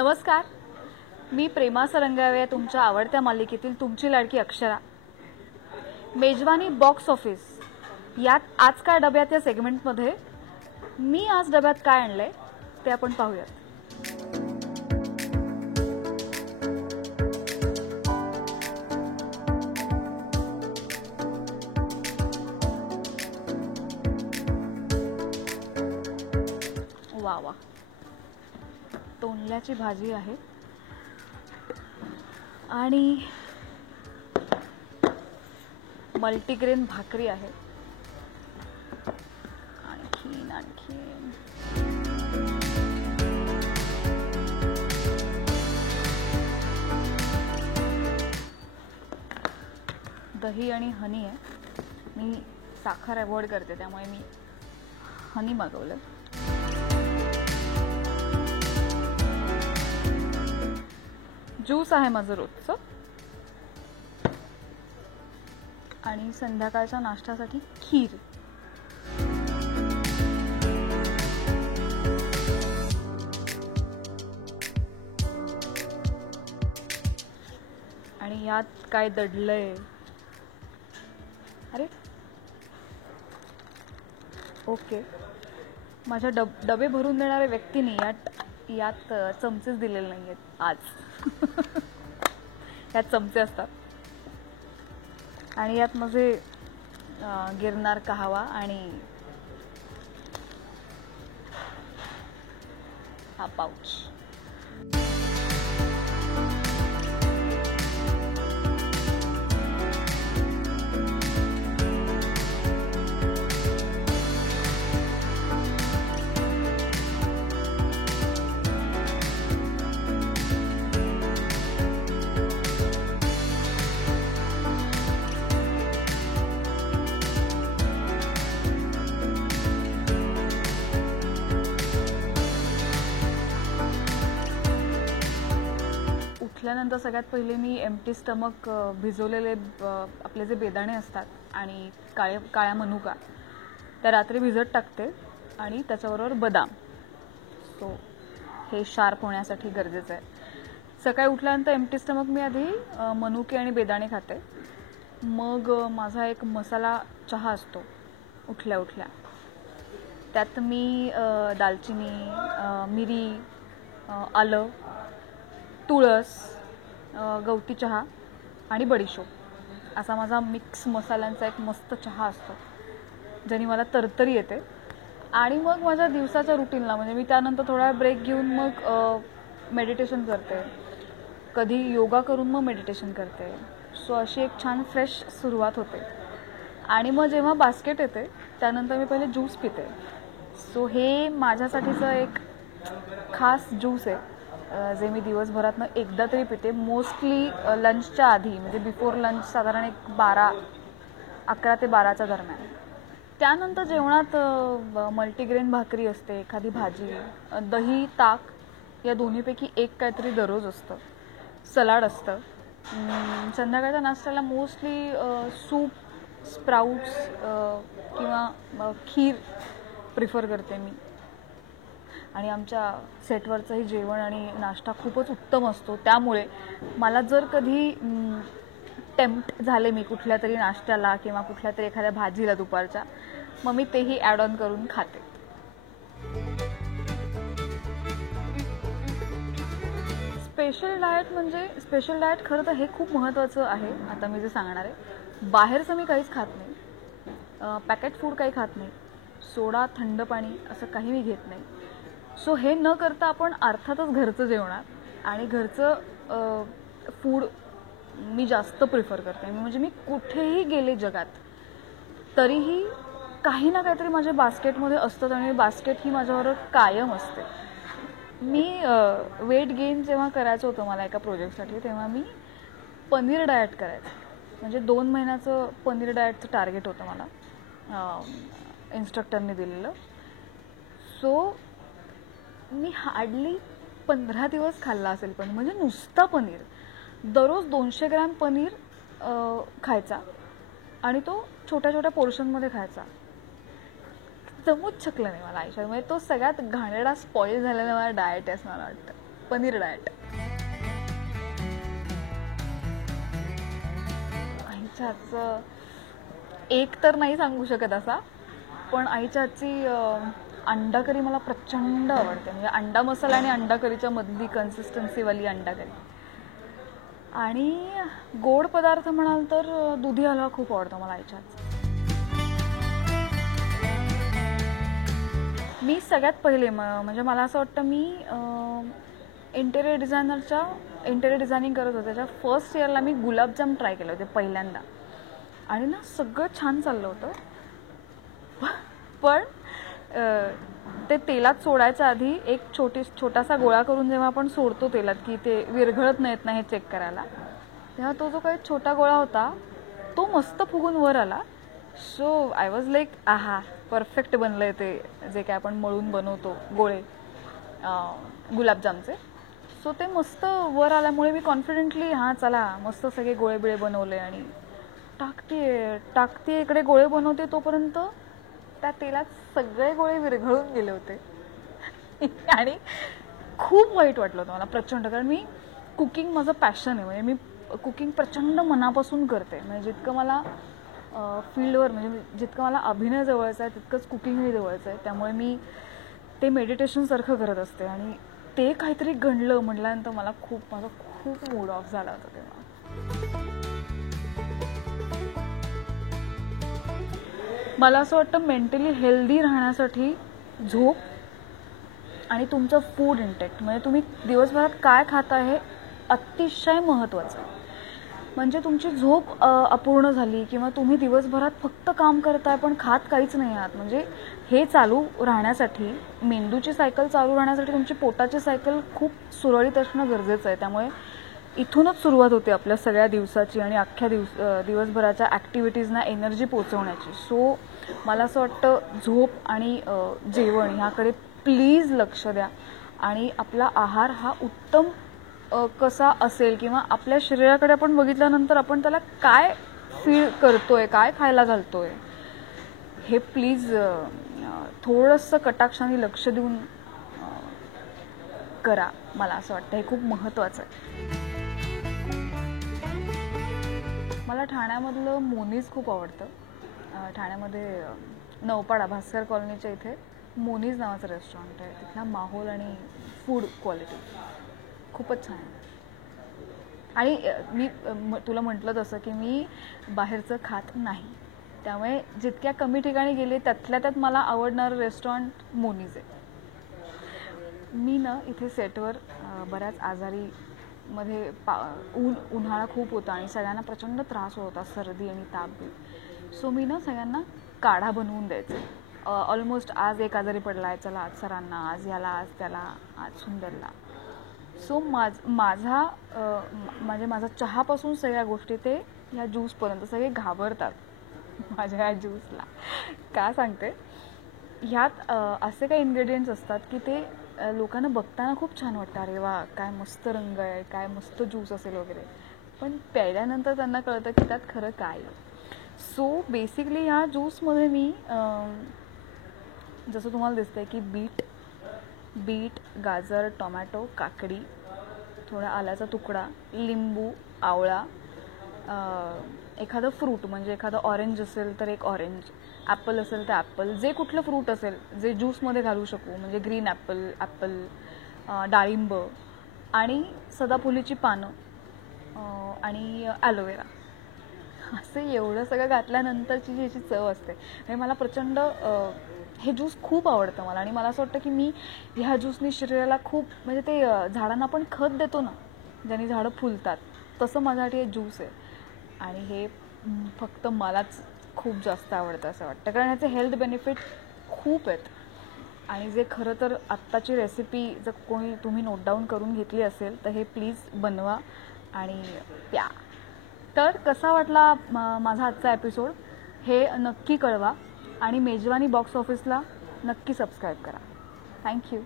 नमस्कार, मी प्रेमा सरंगावे, तुमच्या आवडत्या मालिकेतील तुमची लाडकी अक्षरा. मेजवानी बॉक्स ऑफिस यात आज काय डब्यात या सेगमेंटमध्ये मी आज डब्यात काय आणलंय ते आपण पाहूयात. वा वा, तोंडल्याची भाजी आहे आणि मल्टीग्रेन भाकरी आहे. आणखीन दही आणि हनी आहे. मी साखर अवॉइड करते त्यामुळे मी हनी मागवलं. ज्यूस आहे माझं रोजचं आणि संध्याकाळच्या नाश्त्यासाठी खीर. आणि यात काय दडलंय? अरे ओके, माझ्या डबे भरून देणाऱ्या व्यक्तीने यात चमचेच दिलेले नाही आहेत आज. यात चमचे असतात आणि यात माझे गिरनार कहावा आणि हा पाऊच. उठल्यानंतर सगळ्यात पहिले मी एम्प्टी स्टमक भिजवलेले आपले जे बेदाणे असतात आणि काळ्या मनुका त्या रात्री भिजत टाकते आणि त्याच्याबरोबर बदाम. सो हे शार्प होण्यासाठी गरजेचं आहे. सकाळी उठल्यानंतर एम्प्टी स्टमक मी आधी मनुके आणि बेदाणे खाते. मग माझा एक मसाला चहा असतो उठल्या उठल्या. त्यात मी दालचिनी, मिरी, आलं, तुळस, गवती चहा आणि बडीशोप असा माझा मिक्स मसाल्यांचा एक मस्त चहा असतो ज्याने मला तरतरी येते. आणि मग माझ्या दिवसाच्या रुटीनला म्हणजे मी त्यानंतर थोडा ब्रेक घेऊन मग मेडिटेशन करते, कधी योगा करून मग मेडिटेशन करते. सो अशी एक छान फ्रेश सुरुवात होते. आणि मग जेव्हा बास्केट येते त्यानंतर मी पहिले ज्यूस पिते. सो हे माझ्यासाठीचं एक खास ज्यूस आहे जे मी दिवसभरातनं एकदा तरी पिते, मोस्टली लंचच्या आधी, म्हणजे बिफोर लंच साधारण एक 11 ते 12च्या दरम्यान. त्यानंतर जेवणात मल्टीग्रेन भाकरी असते, एखादी भाजी, दही, ताक या दोन्हीपैकी एक काहीतरी दररोज असतं. सलाड असतं. संध्याकाळच्या नाश्त्याला मोस्टली सूप, स्प्राउट्स किंवा खीर प्रिफर करते मी. आणि आमच्या सेटवरचंही जेवण आणि नाश्ता खूपच उत्तम असतो. त्यामुळे मला जर कधी टेम्प्ट झाले मी कुठल्या तरी नाश्त्याला किंवा कुठल्या तरी एखाद्या भाजीला दुपारच्या, मग मी तेही ॲड ऑन करून खाते. स्पेशल डाएट खरं तर हे खूप महत्त्वाचं आहे. आता मी जे सांगणार आहे, बाहेरचं मी काहीच खात नाही, पॅकेट फूड काही खात नाही, सोडा, थंड पाणी असं काही मी घेत नाही. सो हे न करता आपण अर्थातच घरचं जेवणार आणि घरचं फूड मी जास्त प्रिफर करते. म्हणजे मी कुठेही गेले जगात तरीही काही ना काहीतरी माझ्या बास्केटमध्ये असतं आणि बास्केट ही माझ्याबरोबर कायम असते. मी वेट गेन जेव्हा करायचं होतं मला एका प्रोजेक्टसाठी, तेव्हा मी पनीर डाएट करायचं. म्हणजे 2 महिन्याचं पनीर डाएटचं टार्गेट होतं मला इन्स्ट्रक्टरने दिलेलं. सो मी हार्डली 15 दिवस खाल्ला असेल पण, म्हणजे नुसता पनीर. दररोज 200 ग्रॅम पनीर खायचा आणि तो छोट्या छोट्या पोर्शनमध्ये खायचा. जमूच शकलं नाही मला आयुष्यात. म्हणजे तो सगळ्यात घाणेरडा स्पॉईल झालेला मला डाएट आहे असं मला वाटतं. पनीर डाएट. आईच्या हातचं एक तर नाही सांगू शकत असा, पण आईच्या हातची अंडा करी मला प्रचंड आवडते. म्हणजे अंडा मसाला आणि अंडा करीच्या मधली कन्सिस्टन्सीवाली अंडा करी. आणि गोड पदार्थ म्हणाल तर दुधी हलवा खूप आवडतो मला आईच्या हातचा. मी सगळ्यात पहिले म्हणजे मला असं वाटतं मी इंटेरियर डिझायनिंग करत होते. त्याच्या फर्स्ट इयरला मी गुलाबजाम ट्राय केले होते पहिल्यांदा. आणि ना सगळं छान चाललं होतं, पण ते तेलात सोडायच्या आधी एक छोटासा गोळा करून जेव्हा आपण सोडतो तेलात की ते विरघळत नाहीत ना हे चेक करायला, तेव्हा तो जो काही छोटा गोळा होता तो मस्त फुगून वर आला. सो आय वॉज लाईक आहा, परफेक्ट बनलं आहे ते जे काय आपण मळून बनवतो गोळे गुलाबजामचे. सो ते मस्त वर आल्यामुळे मी कॉन्फिडेंटली हां चला मस्त सगळे गोळे बिळे बनवले आणि टाकते इकडे गोळे बनवते, तोपर्यंत त्या तेलात सगळे गोळे विरघळून गेले होते. आणि खूप वाईट वाटलं होतं मला प्रचंड, कारण मी कुकिंग माझं पॅशन आहे. म्हणजे मी कुकिंग प्रचंड मनापासून करते. म्हणजे जितकं मला फील्डवर म्हणजे जितकं मला अभिनय जवळचा आहे तितकंच कुकिंगही जवळचं आहे. त्यामुळे मी ते मेडिटेशनसारखं करत असते. आणि ते काहीतरी गणलं म्हटल्यानंतर माझा खूप मूड ऑफ झाला होता तेव्हा. मला असं वाटतं मेंटली हेल्दी राहण्यासाठी झोप आणि तुमचं फूड इंटेक म्हणजे तुम्ही दिवसभरात काय खाता हे अतिशय महत्त्वाचं आहे. म्हणजे तुमची झोप अपूर्ण झाली किंवा तुम्ही दिवसभरात फक्त काम करताय पण खात काहीच नाही आहात, म्हणजे हे चालू राहण्यासाठी मेंदूची सायकल चालू राहण्यासाठी तुमची पोटाची सायकल खूप सुरळीत असणं गरजेचं आहे. त्यामुळे इथूनच सुरुवात होते आपल्या सगळ्या दिवसाची आणि अख्ख्या दिवसभराच्या ॲक्टिव्हिटीजना एनर्जी पोचवण्याची. सो मला असं वाटतं झोप आणि जेवण ह्याकडे प्लीज लक्ष द्या. आणि आपला आहार हा उत्तम कसा असेल किंवा आपल्या शरीराकडे आपण बघितल्यानंतर आपण त्याला काय फील करतोय, काय खायला घालतोय, हे प्लीज थोडंसं कटाक्षाने लक्ष देऊन करा. मला असं वाटतं हे खूप महत्त्वाचं आहे. मला ठाण्यामधलं मोनीज खूप आवडतं. ठाण्यामध्ये नौपाडा भास्कर कॉलनीच्या इथे मोनीज नावाचं रेस्टॉरंट आहे. तिथला माहोल आणि फूड क्वालिटी खूपच छान आहे. आणि मी तुला म्हटलं तसं की मी बाहेरचं खात नाही, त्यामुळे जितक्या कमी ठिकाणी गेले त्यातल्या त्यात मला आवडणारं रेस्टॉरंट मोनीज आहे. मी ना इथे सेटवर बऱ्याच आजारीमध्ये उन्हाळा खूप होता आणि सगळ्यांना प्रचंड त्रास होत होता, सर्दी आणि ताप बी. सो मी ना सगळ्यांना काढा बनवून द्यायचे. ऑलमोस्ट आज एक आजारी पडला आहे, चला आज सरांना, आज ह्याला, आज त्याला, आज सुंदरला. सो माझा चहापासून सगळ्या गोष्टी ते ह्या ज्यूसपर्यंत सगळे घाबरतात माझ्या ह्या ज्यूसला. का सांगते, ह्यात असे काही इन्ग्रेडियंट्स असतात की ते लोकांना बघताना खूप छान वाटतं, अरे वा काय मस्त रंग आहे, काय मस्त ज्यूस असेल वगैरे, पण प्यायल्यानंतर त्यांना कळतं की त्यात खरं काय आहे. सो बेसिकली ह्या ज्यूसमध्ये मी जसं तुम्हाला दिसतंय की बीट, गाजर, टोमॅटो, काकडी, थोडा आल्याचा तुकडा, लिंबू, आवळा, एखादं फ्रूट म्हणजे एखादं ऑरेंज असेल तर एक ऑरेंज, ॲपल असेल तर ॲपल, जे कुठलं फ्रूट असेल जे ज्यूसमध्ये घालू शकू, म्हणजे ग्रीन ॲपल, डाळिंब आणि सदाफुलीची पानं आणि ॲलोवेरा, असं एवढं सगळं घातल्यानंतरची जी याची चव असते. म्हणजे मला प्रचंड हे ज्यूस खूप आवडतं मला. आणि मला असं वाटतं की मी ह्या ज्यूसनी शरीराला खूप, म्हणजे ते झाडांना आपण खत देतो ना ज्यांनी झाडं फुलतात, तसं माझ्यासाठी हे ज्यूस आहे. आणि हे फक्त मलाच खूप जास्त आवडतं असं वाटतं, कारण ह्याचे हेल्थ बेनिफिट खूप आहेत. आणि जे खरं तर आत्ताची रेसिपी जर कोणी तुम्ही नोट डाऊन करून घेतली असेल तर हे प्लीज बनवा आणि प्या. तर कसा वाटला माझा आजचा एपिसोड हे नक्की कळवा आणि मेजवानी बॉक्स ऑफिसला नक्की सबस्क्राईब करा. थँक्यू.